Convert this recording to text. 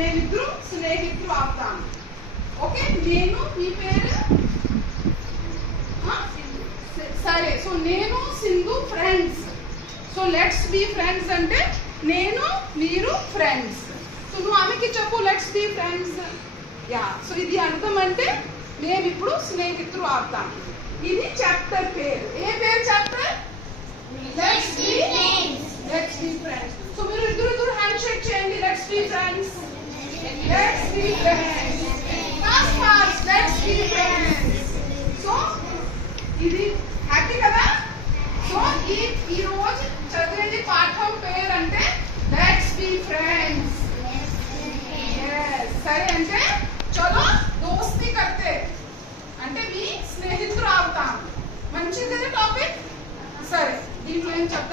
మేమిద్దరు స్నేహితులు అవుతాము. ఓకే, నేను మీ పేరు సరే. సో నేను Sindhu friends. So let's be friends అంటే నేను మీరు ఫ్రెండ్స్. సో నువ్వు ఆమెకి చెప్పు let's be friends. Yeah, so ఇది అర్థం అంటే మేమిప్పుడు స్నేహితులు అవుతాం. ఇది చాప్టర్ పేరు. ఏ పేరు chapter? Let's be friends. Let's be friends. So మీరు ఇద్దరు హ్యాండ్ షేక్ చేయండి. Let's be friends. Let's be friends. Fast fast. Let's be friends. So ఇది హ్యాపీ కదా? సో ఈ రోజు చదివేది పాఠం పేరు అంటే లెట్స్ బి ఫ్రెండ్స్. సరే అంటే చలో దోస్తి కర్తే అంటే మీ స్నేహితులు అవుతాం. మంచిది టాపిక్. సరే, దీంట్లో ఏం చెప్తారు?